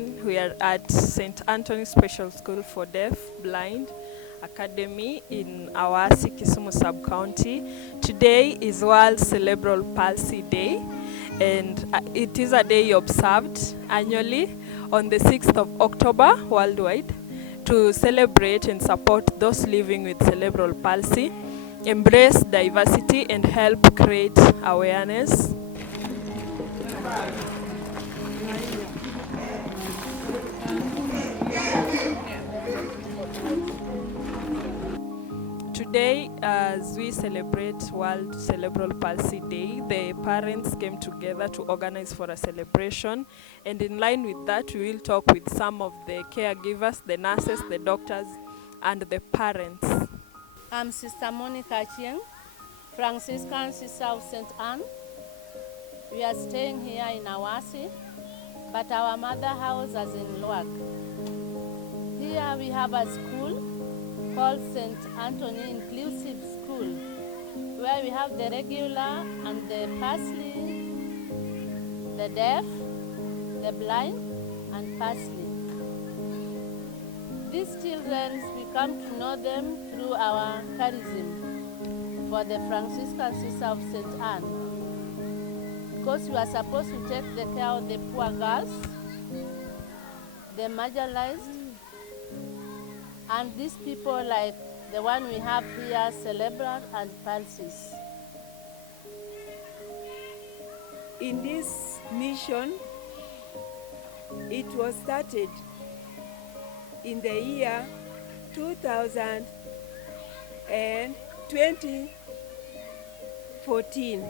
We are at St. Antony Special School for Deaf Blind Academy in Awasi, Kisumu Sub-County. Today is World Cerebral Palsy Day, and it is a day observed annually on the 6th of October worldwide to celebrate and support those living with cerebral palsy, embrace diversity, and help create awareness. Today, as we celebrate World Cerebral Palsy Day, the parents came together to organize for a celebration. And in line with that, we will talk with some of the caregivers, the nurses, the doctors, and the parents. I'm Sister Monica Chieng, Franciscan Sister of St. Anne. We are staying here in Awasi, but our mother house is in Luak. Here we have a school called St. Antony Inclusive School, where we have the regular and the parsley, the deaf, the blind, and parsley. These children, we come to know them through our charism for the Franciscan Sister of St. Anne, because we are supposed to take the care of the poor girls, the marginalized, and these people like the one we have here, cerebral and palsies. In this mission, it was started in the year 2000 and 2014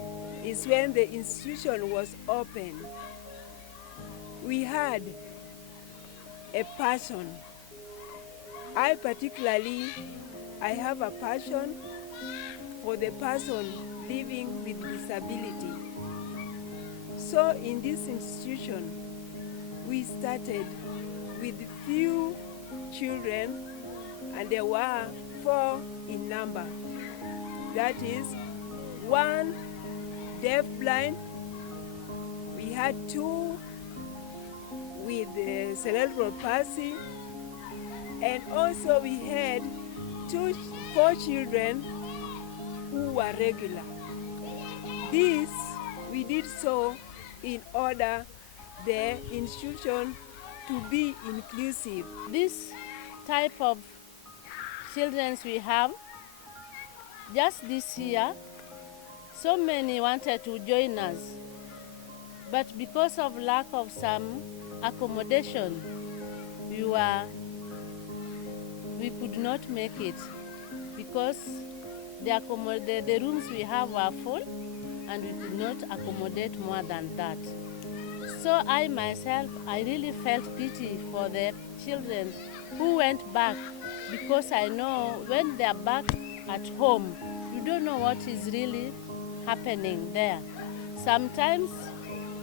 is when the institution was opened. We had a passion. I have a passion for the person living with disability. So in this institution, we started with few children, and there were 4 in number. That is 1 deaf blind, we had 2 with cerebral palsy, and also we had 4 children who were regular. This we did so in order the institution to be inclusive. This type of children we have, just this year, so many wanted to join us, but because of lack of some accommodation, we could not make it, because the rooms we have were full and we could not accommodate more than that. So I myself, I really felt pity for the children who went back, because I know when they are back at home, you don't know what is really happening there. Sometimes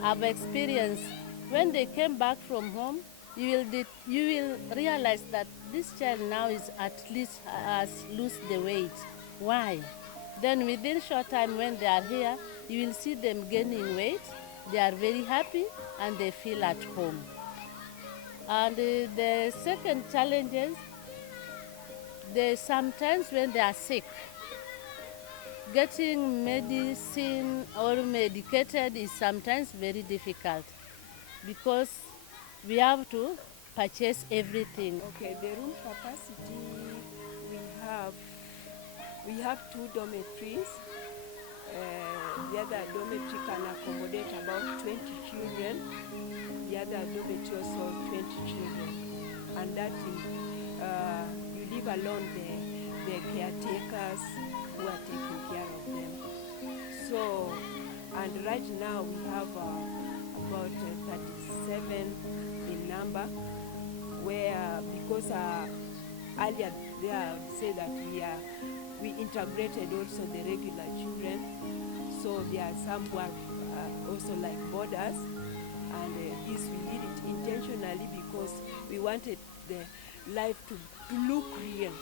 I've experienced when they came back from home, you will realize that this child now is at least has lost the weight. Why? Then within short time when they are here, you will see them gaining weight. They are very happy and they feel at home. And the second challenge is sometimes when they are sick, getting medicine or medicated is sometimes very difficult, because we have to purchase everything. Okay, the room capacity we have 2 dormitories. The other dormitory can accommodate about 20 children. The other dormitory also 20 children. And that you leave alone the caretakers who are taking care of them. So, and right now we have about 37 in number, where because earlier they say that we integrated also the regular children, so there are some who are also like boarders, and this we did it intentionally because we wanted the life to look real.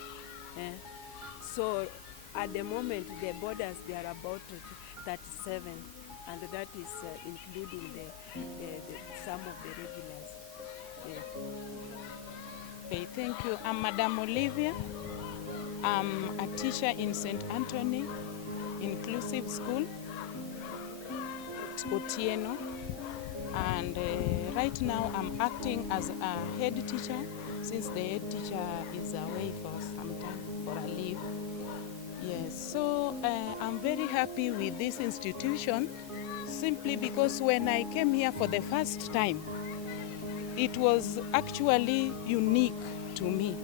So at the moment the boarders, they are about 37, and that is including some of the regulars. Okay, thank you. I'm Madam Olivia. I'm a teacher in St. Antony Inclusive School, Otieno. And right now I'm acting as a head teacher since the head teacher is away for some time for a leave. Yes, so I'm very happy with this institution simply because when I came here for the first time, it was actually unique to me.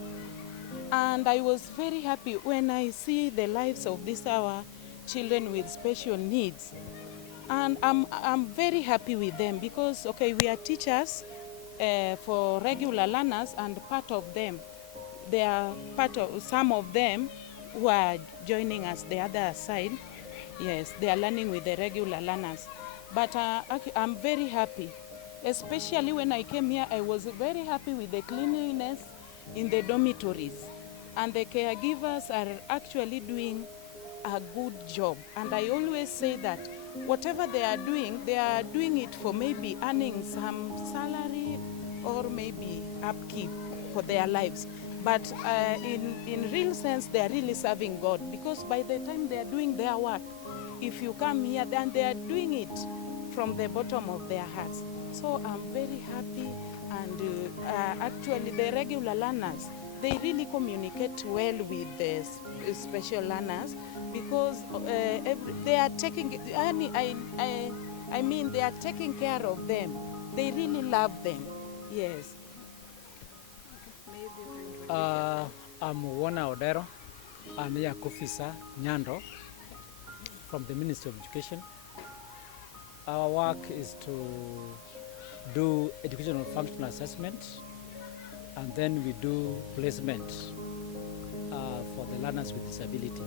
And I was very happy when I see the lives of these our children with special needs. And I'm very happy with them because, okay, we are teachers for regular learners, and part of them, they are part of some of them who are joining us the other side. Yes, they are learning with the regular learners. But I'm very happy. Especially when I came here, I was very happy with the cleanliness in the dormitories. And the caregivers are actually doing a good job. And I always say that whatever they are doing it for maybe earning some salary or maybe upkeep for their lives. But in real sense, they are really serving God, because by the time they are doing their work, if you come here, then they are doing it from the bottom of their hearts. So I'm very happy, and actually the regular learners, they really communicate well with the special learners, because they are taking, I mean, they are taking care of them. They really love them. Yes. I'm Wona Odero. I'm here officer Nyando from the Ministry of Education. Our work is to do educational functional assessment, and then we do placement for the learners with disability.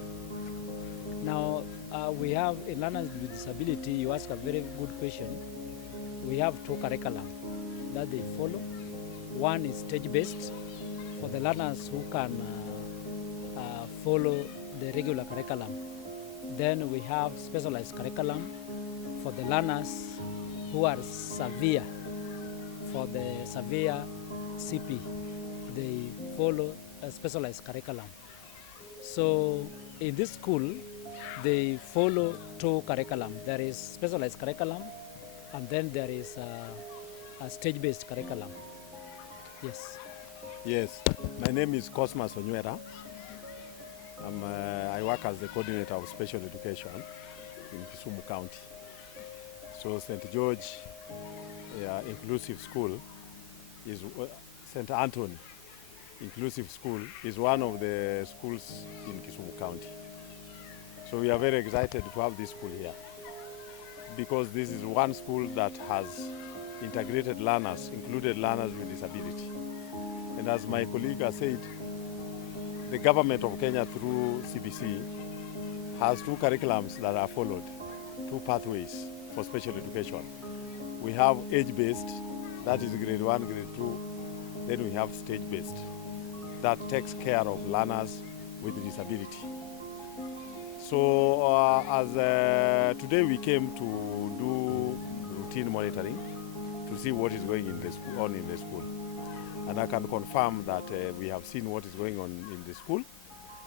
Now, we have in learners with disability, you ask a very good question. We have two curriculum that they follow. One is stage-based for the learners who can follow the regular curriculum. Then we have specialized curriculum for the learners who are severe. For the severe CP, they follow a specialized curriculum. So in this school, they follow two curriculum. There is specialized curriculum, and then there is a stage-based curriculum. Yes. Yes, my name is Cosmas Onywera. I work as the coordinator of special education in Kisumu County. So St. George Inclusive School is St. Antony Inclusive School is one of the schools in Kisumu County. So we are very excited to have this school here, because this is one school that has integrated learners, included learners with disability. And as my colleague has said, the government of Kenya through CBC has two curriculums that are followed, two pathways for special education. We have age-based, that is grade 1, grade 2. Then we have stage-based, that takes care of learners with disability. So today we came to do routine monitoring to see what is going on in the school. And I can confirm that we have seen what is going on in the school,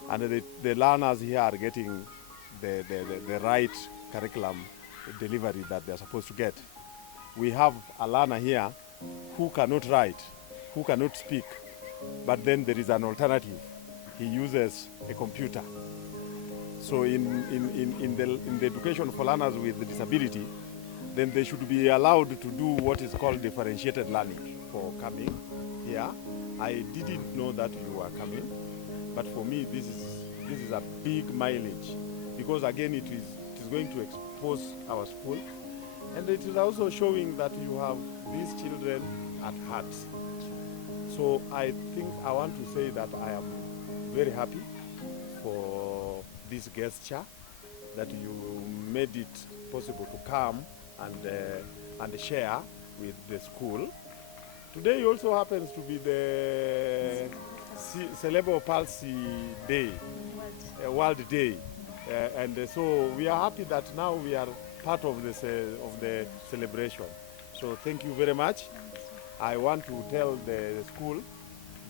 and the learners here are getting the right curriculum delivery that they are supposed to get. We have a learner here who cannot write, who cannot speak, but then there is an alternative. He uses a computer. So in the education for learners with disability, then they should be allowed to do what is called differentiated learning for coming here. I didn't know that you were coming, but for me this is a big mileage, because again it is going to expose our school, and it is also showing that you have these children at heart. So I think I want to say that I am very happy for this gesture, that you made it possible to come and share with the school. Today also happens to be the Cerebral Palsy Day, World Day, and so we are happy that now we are part of the celebration. So thank you very much. I want to tell the school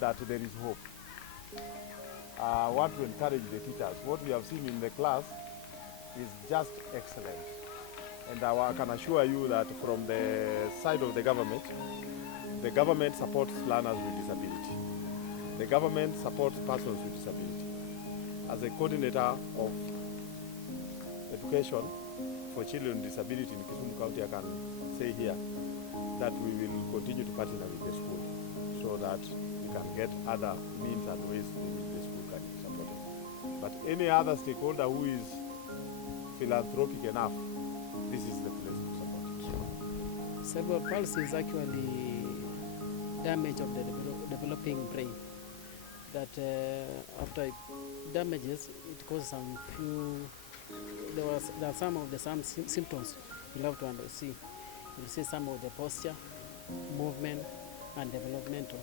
that there is hope. I want to encourage the teachers. What we have seen in the class is just excellent. And I can assure you that from the side of the government supports learners with disability. The government supports persons with disability. As a coordinator of education for children with disability in Kisumu County, I can say here that we will continue to partner with the school so that we can get other means and ways in which the school can be supported. But any other stakeholder who is philanthropic enough, this is the place to support it. Cerebral palsy is actually damage of the developing brain. That after it damages, it causes some few. There are some of the symptoms you'll have to see. You'll see some of the posture, movement, and developmental.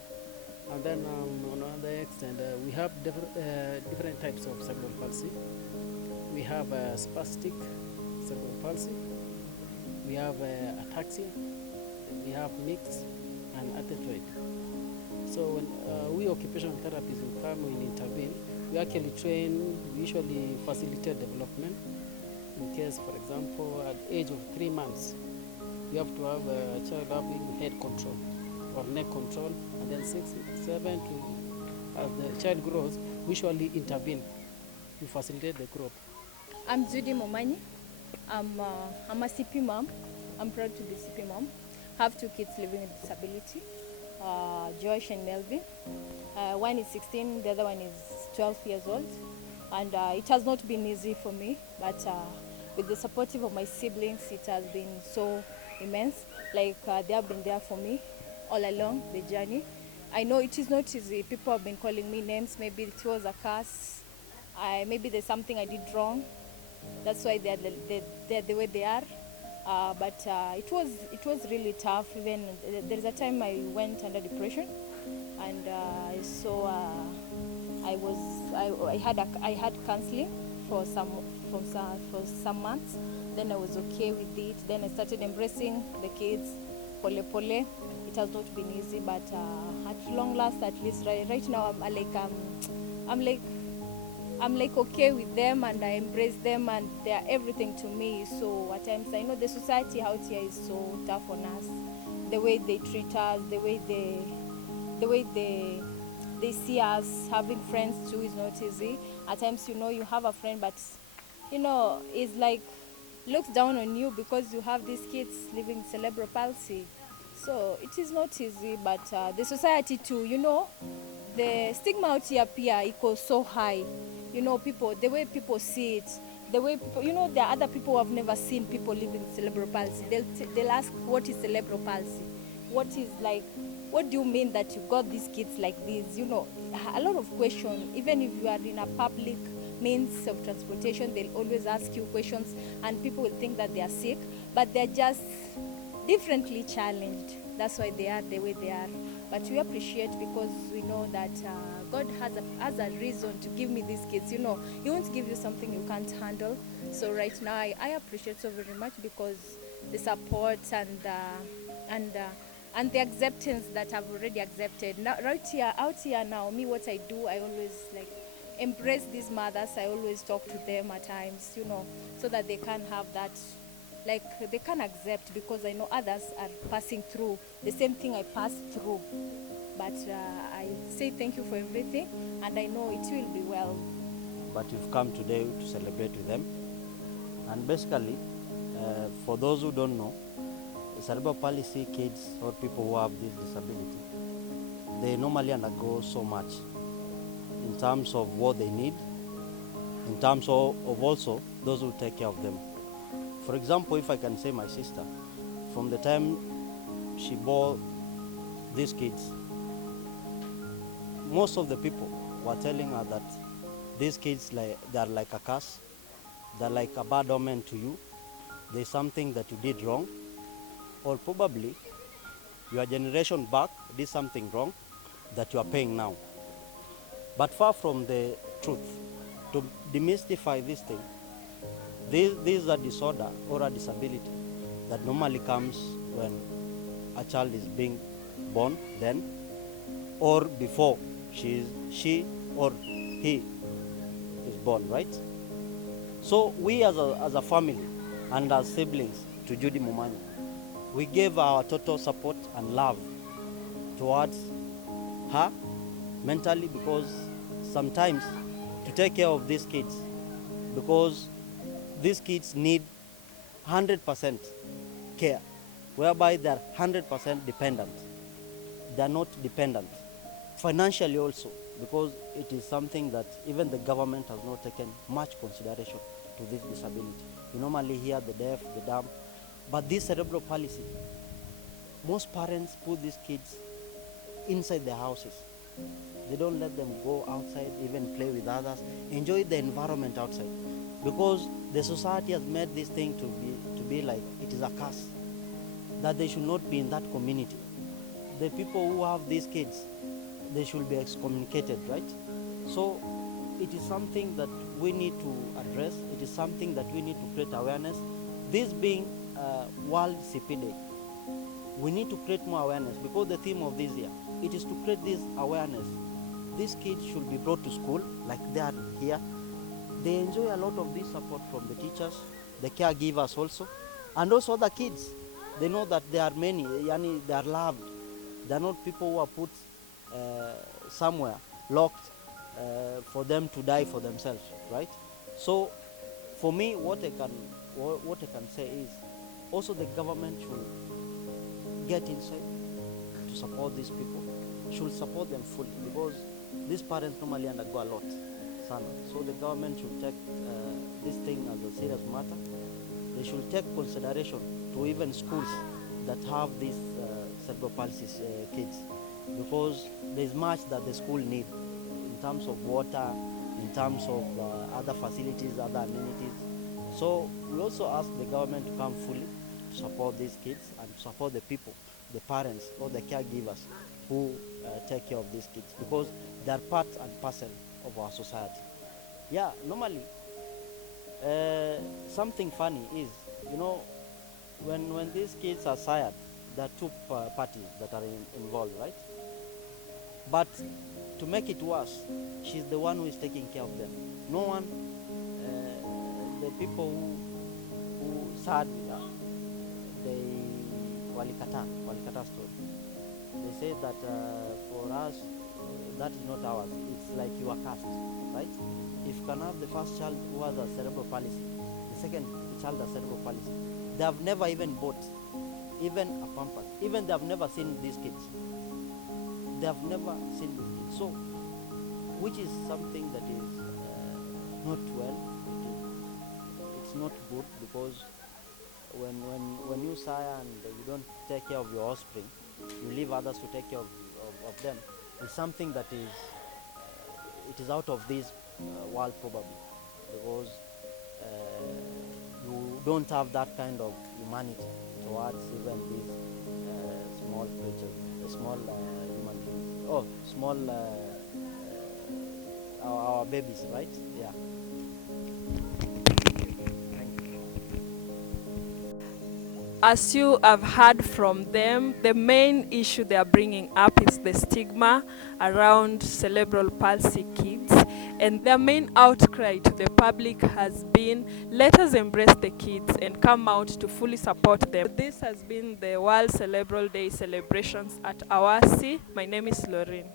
And then on another extent, we have different types of cerebral palsy. We have spastic cerebral palsy. We have ataxia. We have mixed and attenuated. So when we occupational therapists will come and intervene, we actually train, we usually facilitate development. In case, for example, at the age of 3 months, you have to have a child having head control or neck control, and then 6, 7 to, as the child grows, we usually intervene. We facilitate the growth. I'm Judy Momanyi. I'm a CP mom. I'm proud to be CP mom. I have 2 kids living with disability, Josh and Melvin. One is 16, the other one is 12 years old. And it has not been easy for me, but with the support of my siblings, it has been so immense. Like they have been there for me all along the journey. I know it is not easy. People have been calling me names. Maybe it was a curse. Maybe there's something I did wrong. That's why they're the way they are. But it was really tough. Even there's a time I went under depression, and I had counseling for some months. Then I was okay with it. Then I started embracing the kids, pole pole. It has not been easy, but at long last, at least right now, I'm like okay with them, and I embrace them, and they are everything to me. So at times I know the society out here is so tough on us. The way they treat us, the way they see us, having friends too is not easy. At times, you have a friend, but it's like looks down on you because you have these kids living with cerebral palsy. So it is not easy, but the society too, the stigma out here equals so high. People, the way people see it, the way people, there are other people who have never seen people living with cerebral palsy. They'll ask, what is cerebral palsy? What do you mean that you got these kids like this? A lot of questions. Even if you are in a public means of transportation, they'll always ask you questions, and people will think that they are sick, but they're just differently challenged. That's why they are the way they are. But we appreciate, because we know that God has a reason to give me these kids. He won't give you something you can't handle. So right now I appreciate so very much, because the support and the acceptance that I've already accepted. Now, out here now, me, what I do, I always embrace these mothers. I always talk to them at times, so that they can have that, they can accept, because I know others are passing through the same thing I passed through. But I say thank you for everything, and I know it will be well. But you've come today to celebrate with them. And basically, for those who don't know, cerebral palsy kids or people who have this disability, they normally undergo so much in terms of what they need, in terms of also those who take care of them. For example, if I can say my sister, from the time she bore these kids, most of the people were telling her that these kids, they're like a curse, they're like a bad omen to you, there's something that you did wrong, or probably your generation back did something wrong that you are paying now. But far from the truth, to demystify this thing, this is a disorder or a disability that normally comes when a child is being born then, or before she or he is born, right? So we as a family and as siblings to Judy Mumani, we gave our total support and love towards her mentally, because sometimes to take care of these kids, because these kids need 100% care, whereby they're 100% dependent. They're not dependent financially also, because it is something that even the government has not taken much consideration to this disability. You normally hear the deaf, the dumb, but this cerebral palsy, most parents put these kids inside their houses. They don't let them go outside, even play with others, enjoy the environment outside, because the society has made this thing to be like it is a curse, that they should not be in that community. The people who have these kids, they should be excommunicated, right? So it is something that we need to address. It is something that we need to create awareness. This being World CP Day, we need to create more awareness, because the theme of this year, it is to create this awareness. These kids should be brought to school like they are here. They enjoy a lot of this support from the teachers, the caregivers also, and also the kids. They know that there are many, they are loved. They are not people who are put somewhere, locked, for them to die for themselves, right? So for me, what I can say is, also the government should get inside to support these people, should support them fully, because these parents normally undergo a lot, sana. So the government should take this thing as a serious matter. They should take consideration to even schools that have these cerebral palsy kids, because there's much that the school need in terms of water, in terms of other facilities, other amenities. So we also ask the government to come fully to support these kids and support the people, the parents or the caregivers who take care of these kids, because they are part and parcel of our society. Yeah, normally something funny is, when these kids are sired, there are two parties that are involved, right? But to make it worse, she's the one who is taking care of them. No one, the people who sad with her, they walikata story. They say that for us, that is not ours. It's like you are cast, right? If you can have the first child who has a cerebral palsy, the second child has cerebral palsy, they have never even bought even a pamper. Even they have never seen these kids. They have never seen these kids. So, which is something that is not well. It's not good, because when you sire and you don't take care of your offspring, you leave others to take care of them. It's something that is it is out of this world probably, because you don't have that kind of humanity towards even these small creatures, small human beings. Oh, small our babies, right? Yeah. As you have heard from them, the main issue they are bringing up is the stigma around cerebral palsy kids, and their main outcry to the public has been, let us embrace the kids and come out to fully support them. This has been the World Cerebral Day celebrations at Awasi. My name is Lorraine.